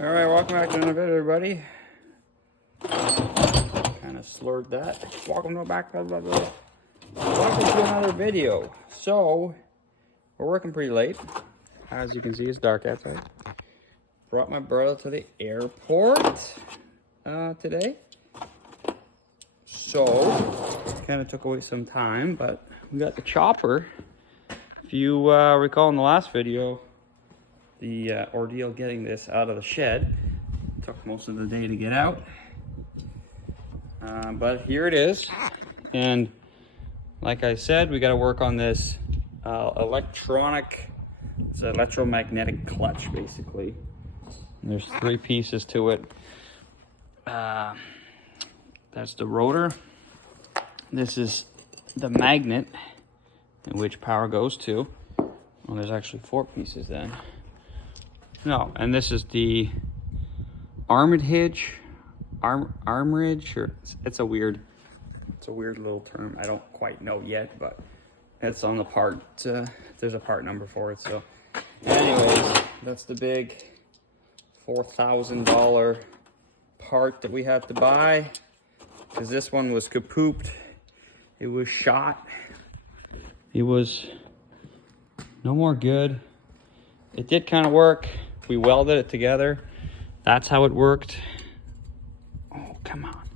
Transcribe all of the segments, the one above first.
Alright, welcome back to another video, everybody. Kind of slurred that. Welcome back, welcome to another video. So, we're working pretty late. As you can see, it's dark outside. Brought my brother to the airport today. So, kind of took away some time, but we got the chopper. If you recall in the last video, the ordeal getting this out of the shed took most of the day to get out, but here it is. And like I said, we got to work on this it's an electromagnetic clutch basically. And there's 3 pieces to it. That's the rotor. This is the magnet in which power goes to. Well, there's actually 4 pieces then. No, and this is the armridge, or it's a weird little term. I don't quite know yet, but it's on the part. There's a part number for it. So, anyways, that's the big $4,000 part that we had to buy because this one was kapooped. It was shot. It was no more good. It did kind of work. We welded it together. That's how it worked. Oh, come on.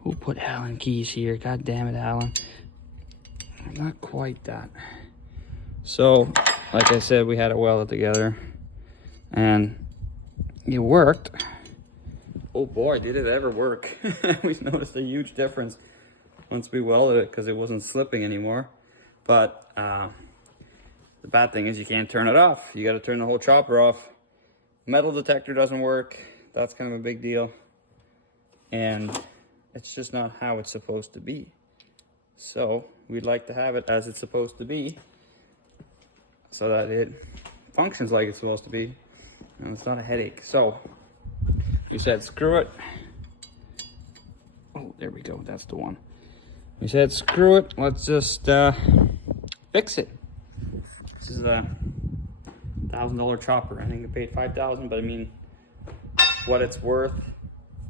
Who put Allen keys here? God damn it, Allen. Not quite that. So, like I said, we had it welded together. And it worked. Oh boy, did it ever work. We noticed a huge difference once we welded it because it wasn't slipping anymore. But, the bad thing is you can't turn it off. You got to turn the whole chopper off. Metal detector doesn't work. That's kind of a big deal. And it's just not how it's supposed to be. So we'd like to have it as it's supposed to be so that it functions like it's supposed to be. And it's not a headache. So we said, screw it. Oh, there we go. That's the one. We said, screw it. Let's just fix it. This is a $1,000 chopper. I think I paid $5,000, but I mean, what it's worth,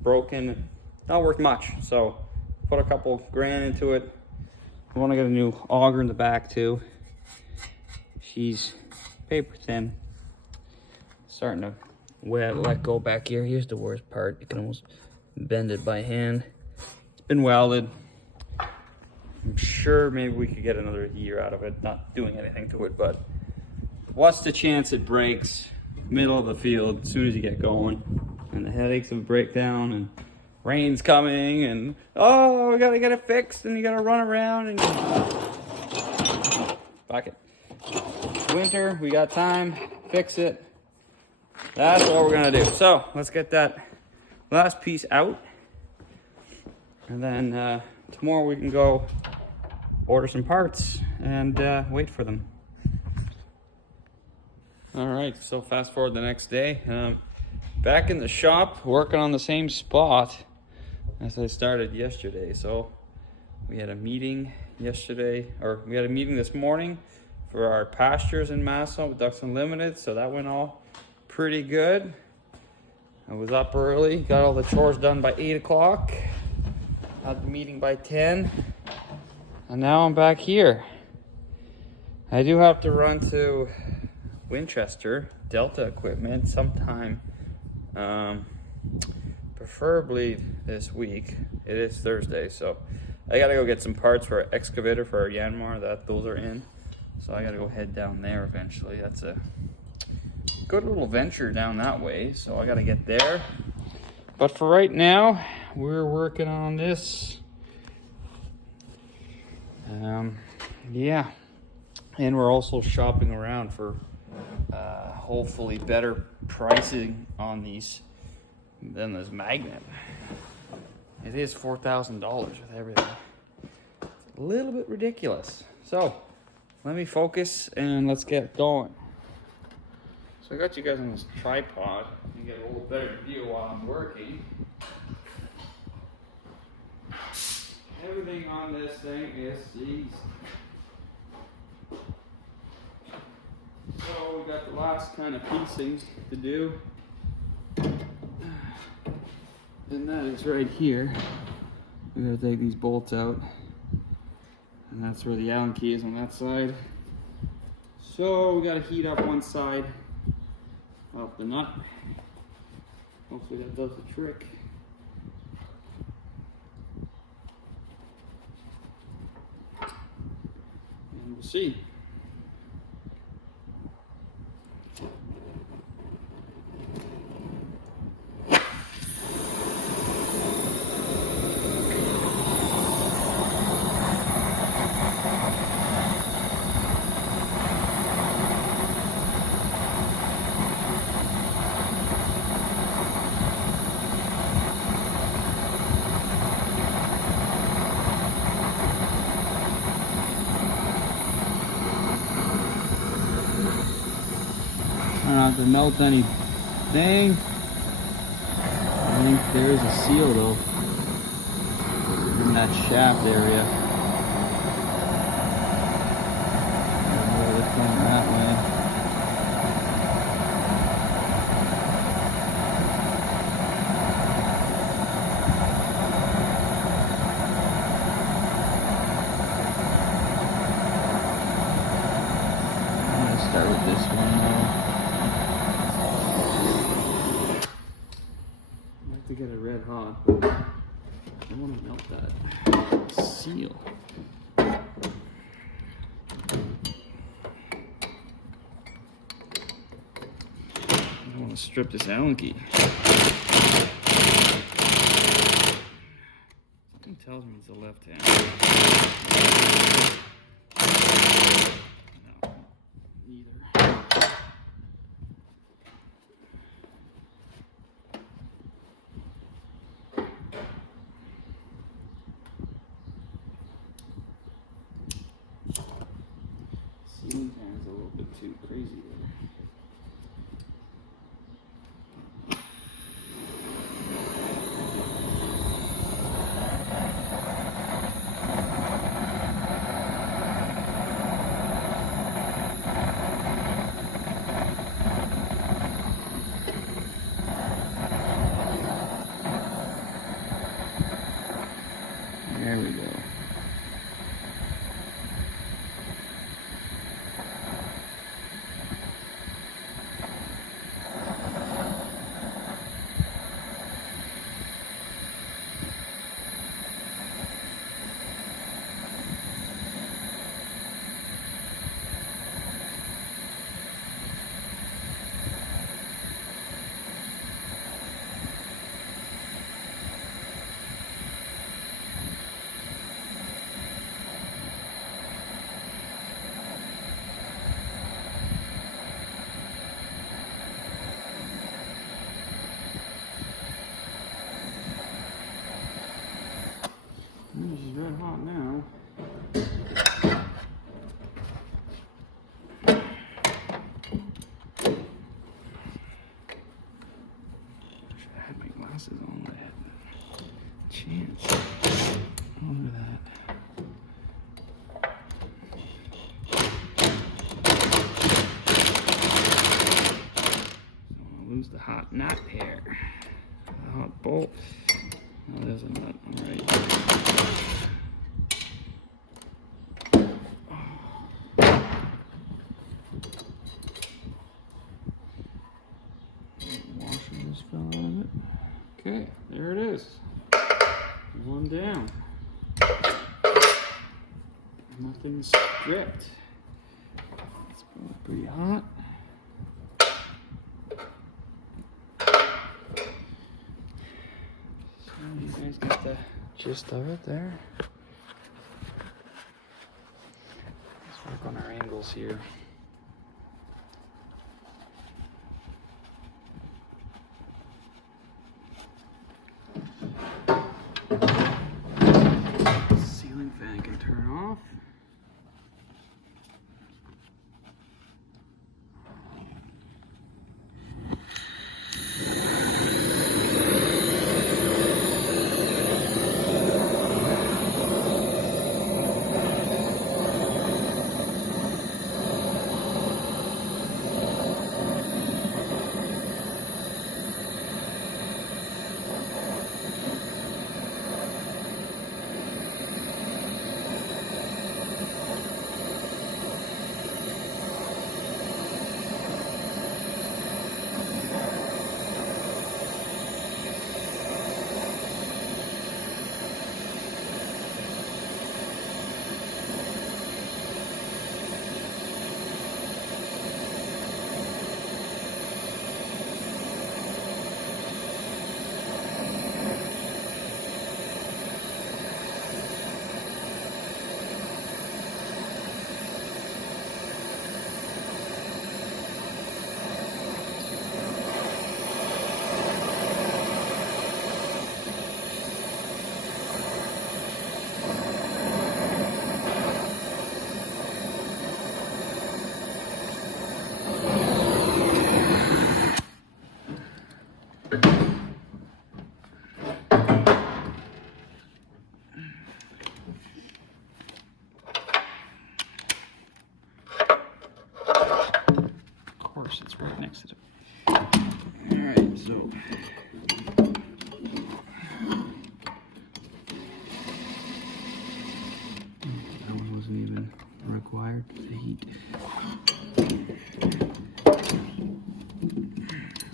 broken, not worth much. So, put a couple grand into it. I want to get a new auger in the back too. She's paper thin. Starting to let go back here. Here's the worst part. You can almost bend it by hand. It's been welded. I'm sure maybe we could get another year out of it, not doing anything to it, but what's the chance it breaks middle of the field as soon as you get going? And the headaches of a breakdown, and rain's coming, and oh, we gotta get it fixed, and you gotta run around, and fuck it. Winter, we got time, fix it. That's what we're gonna do. So, let's get that last piece out, and then tomorrow we can go order some parts and wait for them. All right, so fast forward the next day. Back in the shop, working on the same spot as I started yesterday. So we had a meeting yesterday, or we had a meeting this morning for our pastures in Massa with Ducks Unlimited. So that went all pretty good. I was up early, got all the chores done by 8 o'clock. Had the meeting by 10. And now I'm back here. I do have to run to Winchester, Delta Equipment, sometime, preferably this week. It is Thursday, so I gotta go get some parts for our excavator for our Yanmar. Those are in, so I gotta go head down there eventually. That's a good little venture down that way, so I gotta get there. But for right now, we're working on this. Yeah, and we're also shopping around for hopefully better pricing on these than this magnet. It is $4,000 with everything. It's a little bit ridiculous. So let me focus and let's get going. So I got you guys on this tripod. You get a little better view while I'm working. Everything on this thing is easy. So we got the last kind of piecing to do. And that is right here. We gotta take these bolts out. And that's where the Allen key is on that side. So we gotta heat up one side of the nut. Hopefully that does the trick. And we'll see. I don't have to melt anything. I think there is a seal though in that shaft area. It's going that way. I'm gonna start with this one though. To get it red hot. I want to melt that seal. I want to strip this Allen key. Something tells me it's the left hand. No, neither. Ceiling fan's a little bit too crazy there. There we go. This is red hot now. I should have had my glasses on when I had the chance. Look at that. So I'll lose the hot nut here. The hot bolt. Oh, there's a nut. All right. Washer just fell out of it. Okay, there it is. One down. Nothing's stripped. It's pretty hot. You guys got the gist of it there. Let's work on our angles here. Ceiling fan can turn off. Of course, it's right next to the... Alright, so... That one wasn't even required, the heat.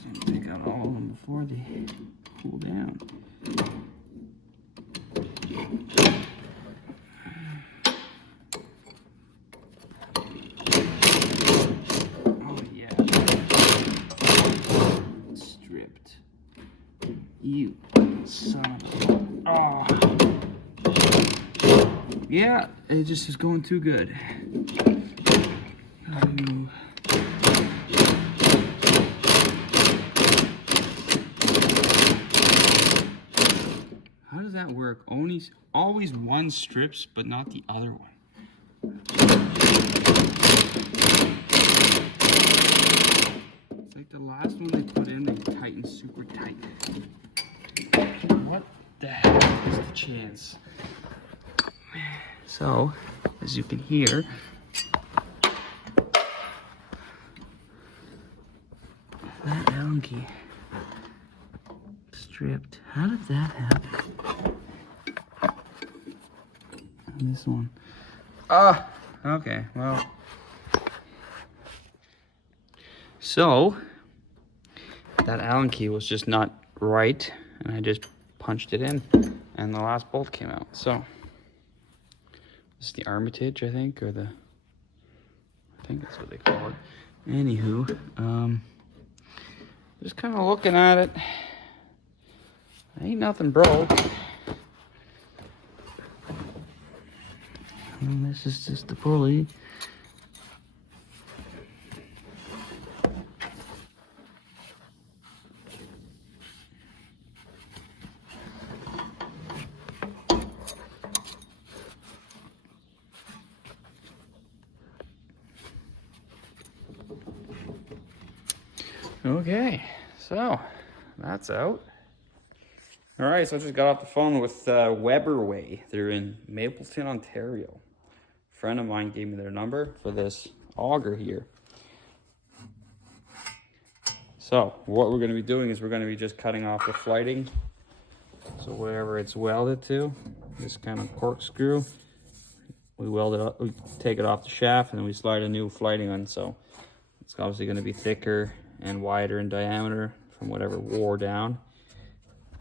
So take out all of them before they cool down. Oh yeah. Stripped. You son of a... Oh. Yeah, it just is going too good. How does that work? Always one strips, but not the other one. It's like the last one they put in, they tightened super tight. What the heck is the chance? So, as you can hear, that Allen key stripped. How did that happen? And this one. Ah, okay, well. So, that Allen key was just not right, and I just punched it in, and the last bolt came out. So, this is the armitage, I think, or I think that's what they call it. Anywho, just kind of looking at it. Ain't nothing broke. And this is just the pulley. Okay, so that's out. All right, so I just got off the phone with Weber Way. They're in Mapleton, Ontario. A friend of mine gave me their number for this auger here. So what we're going to be doing is we're going to be just cutting off the flighting. So wherever it's welded to, this kind of corkscrew, we weld it up, we take it off the shaft, and then we slide a new flighting on. So it's obviously going to be thicker and wider in diameter from whatever wore down.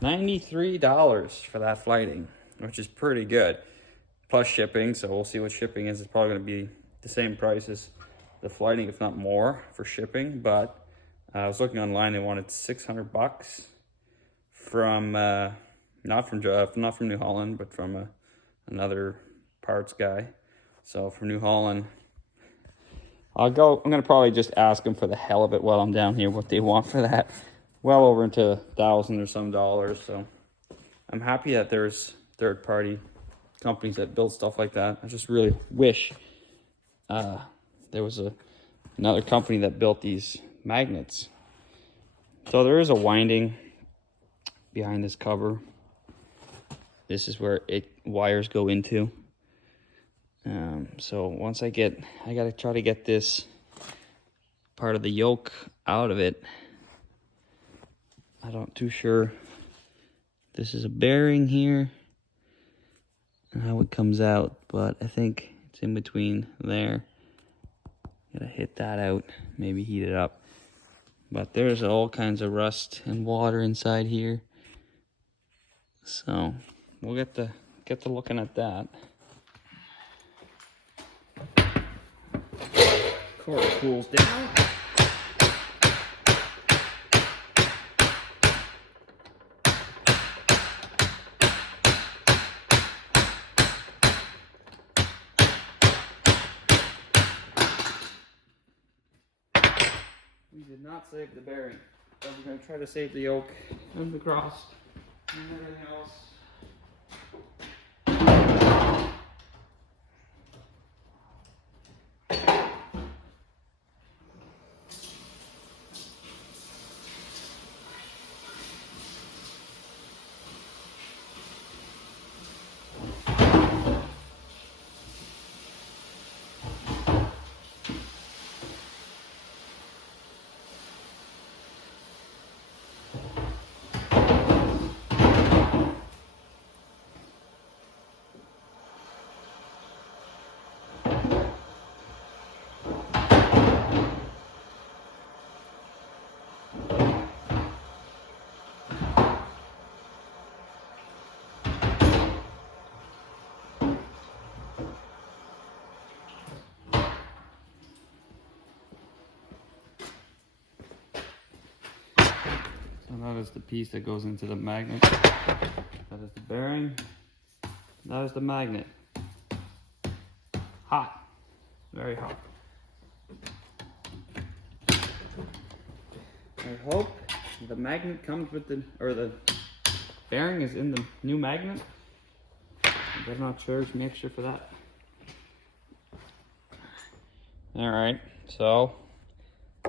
$93 for that flighting, which is pretty good, plus shipping. So we'll see what shipping is. It's probably going to be the same price as the flighting, if not more, for shipping. But I was looking online, they wanted $600 from not from New Holland, but from another parts guy. So from New Holland, I'm gonna probably just ask them for the hell of it while I'm down here what they want for that. Well over into $1,000 or some dollars. So I'm happy that there's third-party companies that build stuff like that. I just really wish there was another company that built these magnets. So there is a winding behind this cover. This is where wires go into. So once I gotta try to get this part of the yoke out of it. I'm not too sure. This is a bearing here and how it comes out, but I think it's in between there. Gotta hit that out, maybe heat it up. But there's all kinds of rust and water inside here. So we'll get to looking at that. Before it cools down. We did not save the bearing, but we're going to try to save the yoke and the cross and everything else. that is the piece that goes into the magnet. That is the bearing. That is the magnet. Hot. Very hot. I hope the magnet comes with the, or the bearing is in the new magnet. I better not charge me extra for that. Alright, so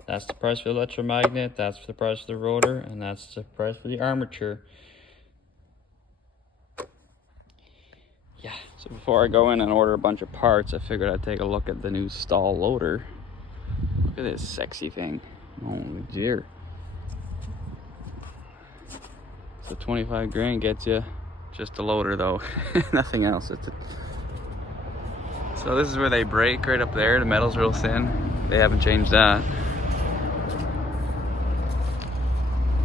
that's the price for the electromagnet, that's the price for the rotor, and that's the price for the armature. Yeah, so before I go in and order a bunch of parts, I figured I'd take a look at the new stall loader. Look at this sexy thing. Oh dear. So 25 grand gets you just the loader though, nothing else. So this is where they break, right up there. The metal's real thin. They haven't changed that.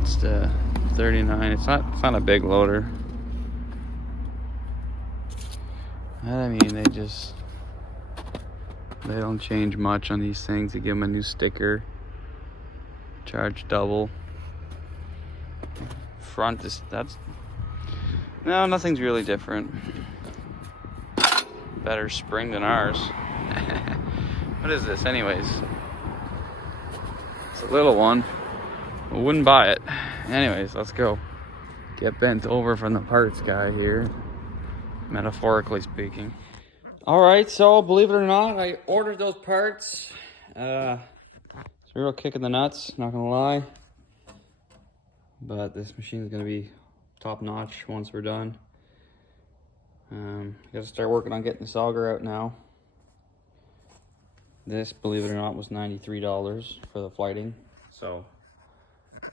It's the 39. It's not a big loader. I mean, they don't change much on these things. They give them a new sticker. Charge double. Front is, no, nothing's really different. Better spring than ours. What is this anyways? It's a little one. I wouldn't buy it. Anyways, let's go. Get bent over from the parts guy here. Metaphorically speaking. Alright, so believe it or not, I ordered those parts. It's a real kick in the nuts, not gonna lie. But this machine is gonna be top notch once we're done. Gotta start working on getting this auger out now. This, believe it or not, was $93 for the flighting. So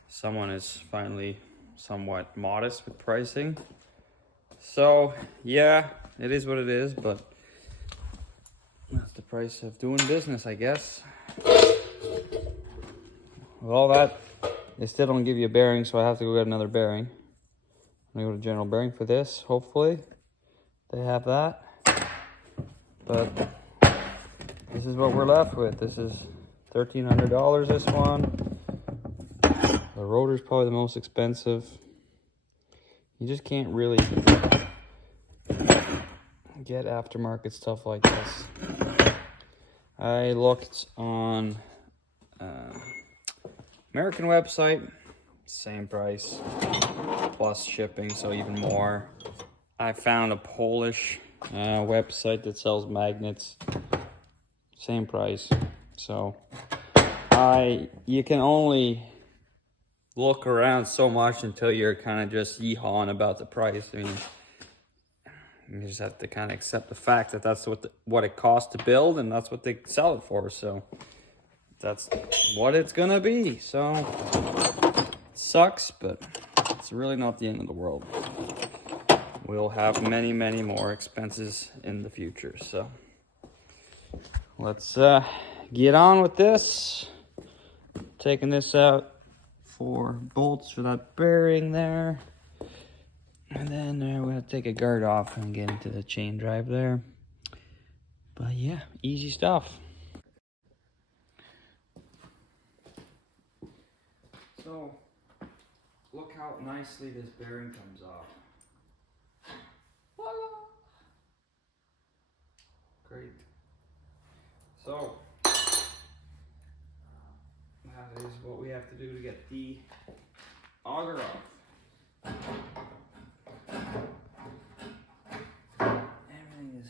someone is finally somewhat modest with pricing. So yeah, it is what it is, but that's the price of doing business, I guess. With all that, they still don't give you a bearing, so I have to go get another bearing. I'm gonna go to General Bearing for this, hopefully. They have that. But this is what we're left with. This is $1,300, this one. The rotor's probably the most expensive. You just can't really get aftermarket stuff like this. I looked on American website, same price, plus shipping, so even more. I found a Polish website that sells magnets, same price. So you can only look around so much until you're kind of just yee-hawing about the price. I mean, you just have to kind of accept the fact that that's what it costs to build, and that's what they sell it for. So that's what it's gonna be. So it sucks, but it's really not the end of the world. We'll have many, many more expenses in the future. So let's get on with this. Taking this out for bolts for that bearing there. And then we're gonna take a guard off and get into the chain drive there. But yeah, easy stuff. So look how nicely this bearing comes off. Great. So that is what we have to do to get the auger off. Everything is,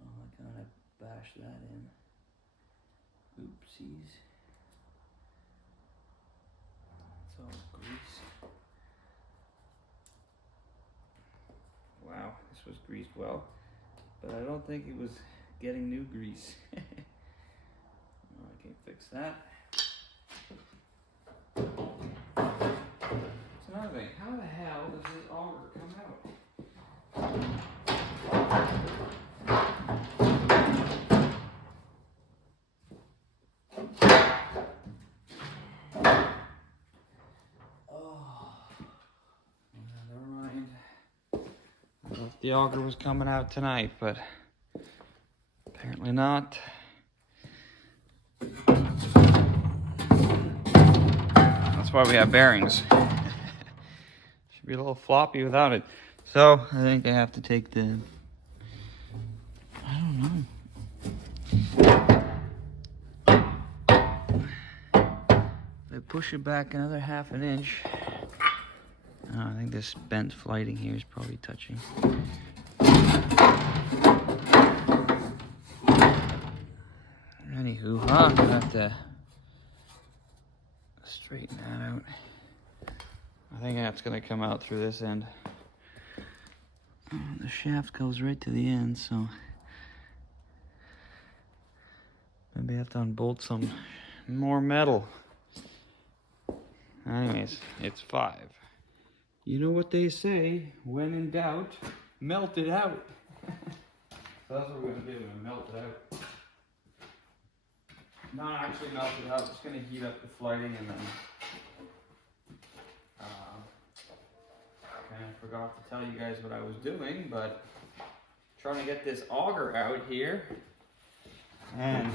oh, I kind of bashed that in. Oopsies. It's all grease. Wow, this was greased well, but I don't think it was getting new grease. Oh, I can't fix that. It's another thing, how the hell does this auger come out? The auger was coming out tonight, but apparently not. That's That's why we have bearings. Should be a little floppy without it. So I think I have to take the, I don't know. If I push it back another ½ inch. Oh, I think this bent flighting here is probably touching. Anywho, I'm gonna have to straighten that out. I think that's gonna come out through this end. Oh, the shaft goes right to the end, so maybe I have to unbolt some more metal. Anyways, it's 5. You know what they say, when in doubt, melt it out. So that's what we're gonna do, we're gonna melt it out. Not actually melt it out, just gonna heat up the flighting and then I forgot to tell you guys what I was doing, but trying to get this auger out here, and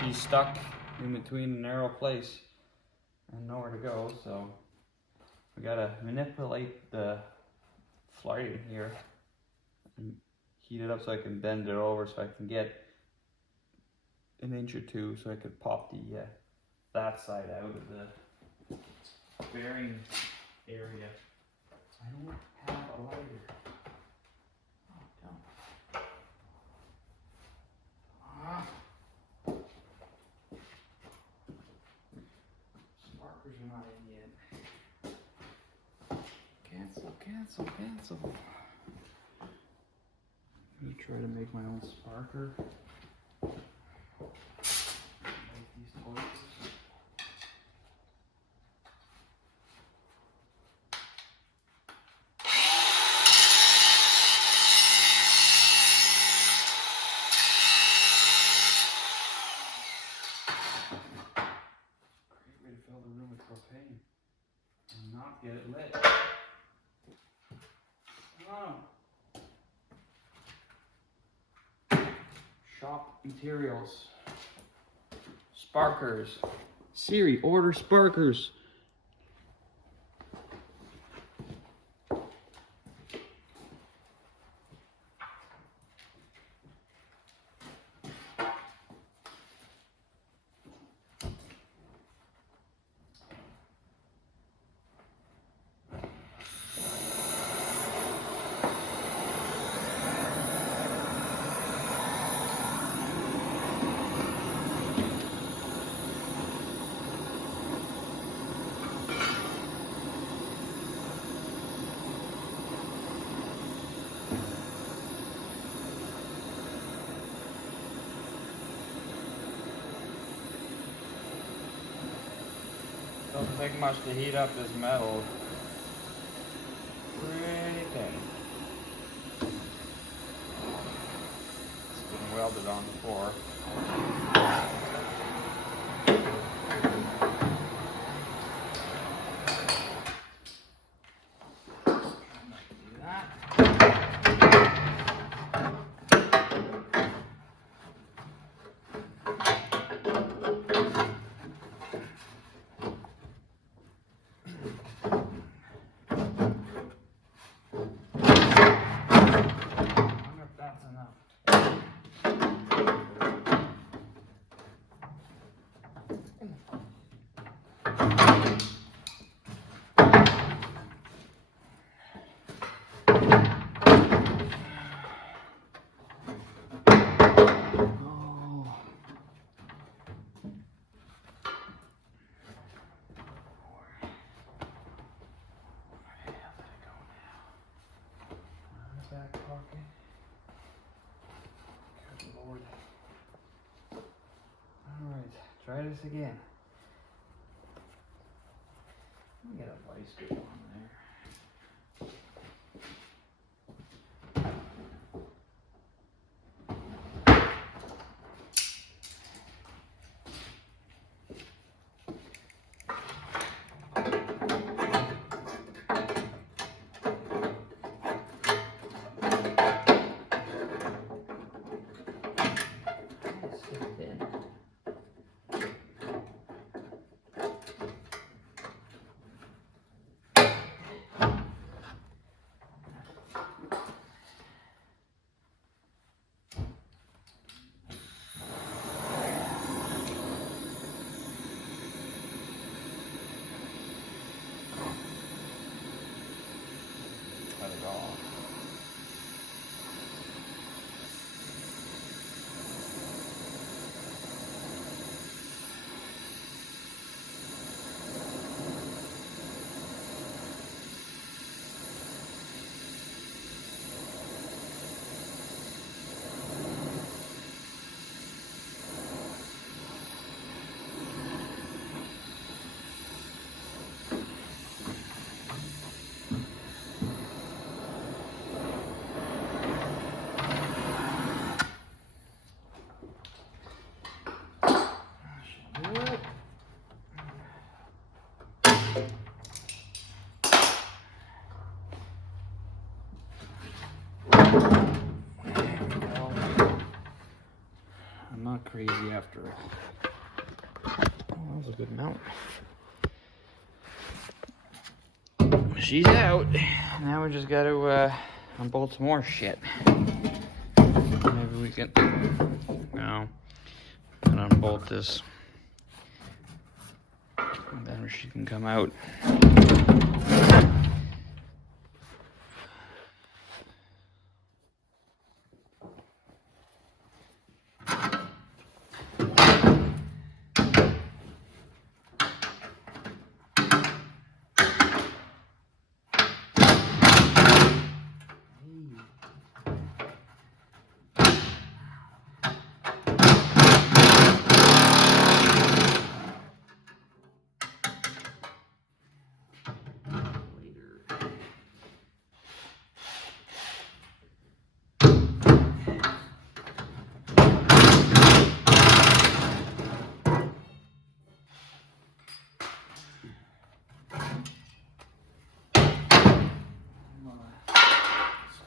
she's stuck in between a narrow place and nowhere to go, so we gotta manipulate the flighting here and heat it up so I can bend it over so I can get an inch or two so I could pop the that side out of the bearing area. I don't have a lighter. Oh, don't. Sparkers are not in yet. Cancel, cancel, cancel. I'm gonna try to make my own sparker. Make these toys. Fill the room with propane and not get it lit. Oh. Shop materials. Sparkers. Siri, order sparkers. Doesn't take much to heat up this metal. Pretty thin. It's been welded on before. Back pocket. Good Lord. Alright, try this again. Let me get a vice grip on there. cut it off. I'm not crazy after it. Oh, that was a good mount. She's out. Now we just got to unbolt some more shit. Maybe we can, unbolt this. And then she can come out.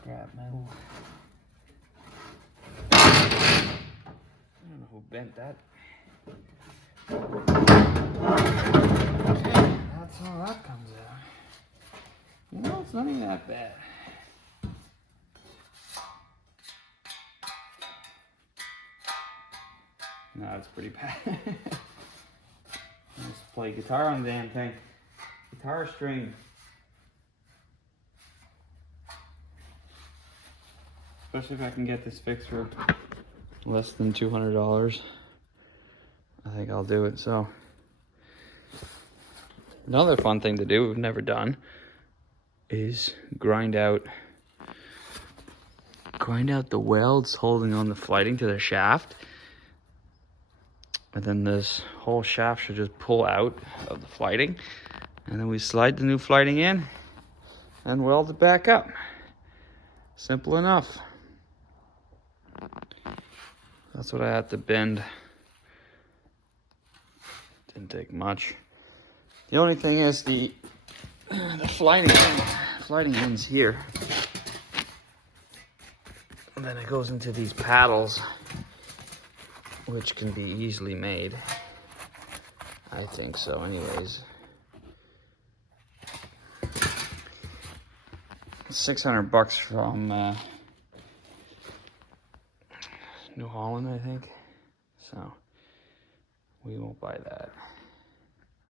Scrap metal. I don't know who bent that. Okay, that's how that comes out. You know, it's not even that bad. No, it's pretty bad. Let's play guitar on the damn thing. Guitar string. Especially if I can get this fixed for less than $200. I think I'll do it. So another fun thing to do we've never done is grind out the welds holding on the flighting to the shaft. And then this whole shaft should just pull out of the flighting. And then we slide the new flighting in and weld it back up. Simple enough. That's what I had to bend. Didn't take much. The only thing is the flighting ends here. And then it goes into these paddles, which can be easily made. I think so anyways. $600 from New Holland, I think. So we won't buy that.